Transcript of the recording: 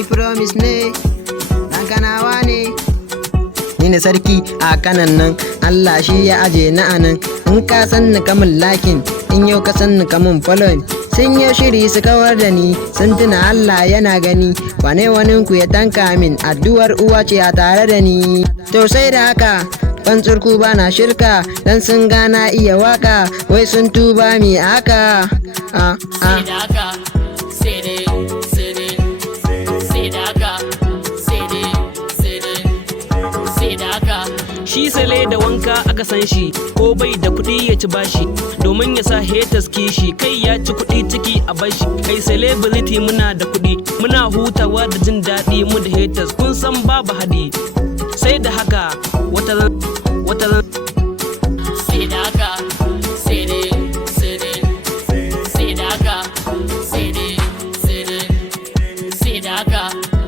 ni promise ne dan kanawa ne. Ni ne sarki a kanan nan, Allah shi ya aje na anan. In ka san ni kamun lakin, in yau ka san ni kamun following. Sun yi shiri su kawar da ni, sun tuna Allah yana gani. Wane waninku ya tanka min, addu'ar uwa ce a tare da ni. To sai da haka ban tsurku ba na shirka, dan sun gana iya waka, wai sun tuba mi haka. SAIDA HAKA, cele, SAIDA HAKA, SAIDA HAKA. Shi sale da wanka aka san shi, ko bai da kuɗi ya ci bashi, domin ya sa haters kishi, kai ya ci kuɗi ciki a bashi. Kai celebrity muna da kuɗi, muna hutawa da jin daɗi mu da haters, kun san babu haɗi. Sai da haka wataran SAIDA HAKA, cele, SAIDA HAKA, SAIDA HAKA.